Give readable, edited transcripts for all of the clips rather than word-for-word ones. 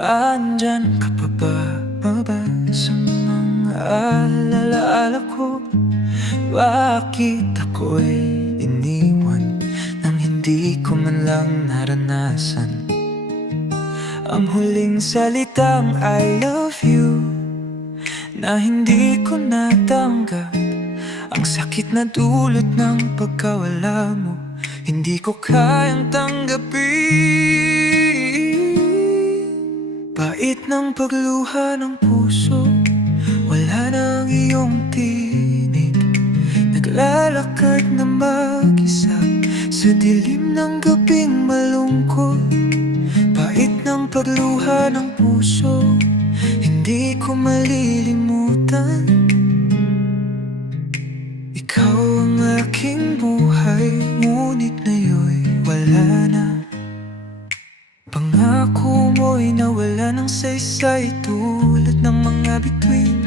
Andyan ka pa ba sa mga alaala ko? Bakit ako'y iniwan nang hindi ko man lang naranasan ang huling salitang I love you na hindi ko natanggap? Ang sakit na dulot ng pagkawala mo, hindi ko kayang tanggapin. Bait ng pagluha ng puso, wala na ang iyong tinig. Naglalakad na mag-isa sa dilim ng gabing malungkot. Bait ng pagluha ng puso, hindi ko malilimutan. Ikaw ang aking buhay, ngunit ngayon'y wala na. Pangako mo'y nawala ng saysay, tulad ng mga bituin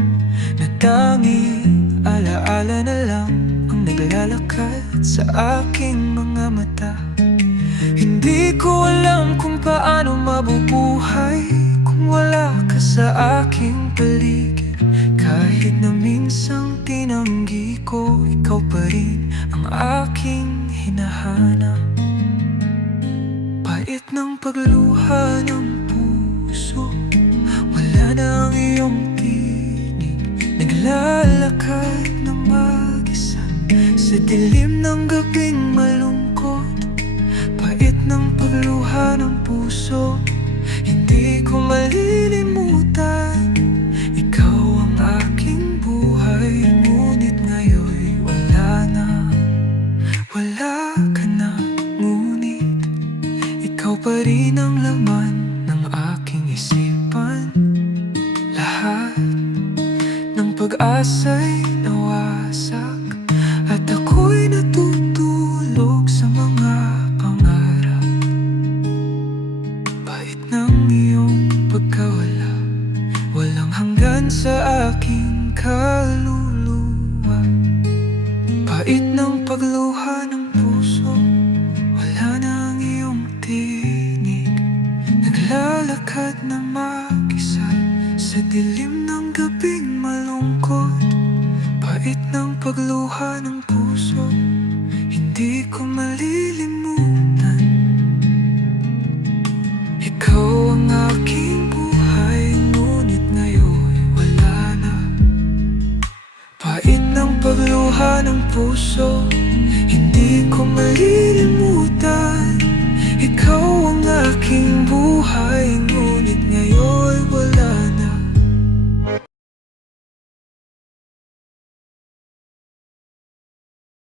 na tanging alaala na lang ang naglalakad sa aking mga mata. Hindi ko alam kung paano mabubuhay kung wala ka sa aking paligid. Kahit na minsang tinanggi ko, ikaw pa rin ang aking hinahanap. Bait ng pagluha ng puso, wala na ang iyong tinig. Naglalakad na mag-isa sa dilim ng gabing malungkot. Bait ng pagluha ng puso, hindi ko malilimutan. Ikaw ang aking buhay, ngunit ngayon'y wala na. Wala ka na, ngunit ikaw pa rin ang laman ng aking isipan. Lahat ng pag-asa'y nawasak at ako'y natutulog sa mga pangarap. Bait ng iyong pagkawala, walang hanggan sa aking kaluluwa. Bait ng pagluha ng puso, wala na ang iyong tinig. Naglalakad na mag-isa sa dilim ng gabing malungkot. Bait ng pagluha ng puso, hindi ko malilimutan. Ikaw ang aking buhay, ngunit ngayon'y wala na. Bait ng pagluha ng puso, hindi ko malilimutan. Ikaw ang aking buhay, ngunit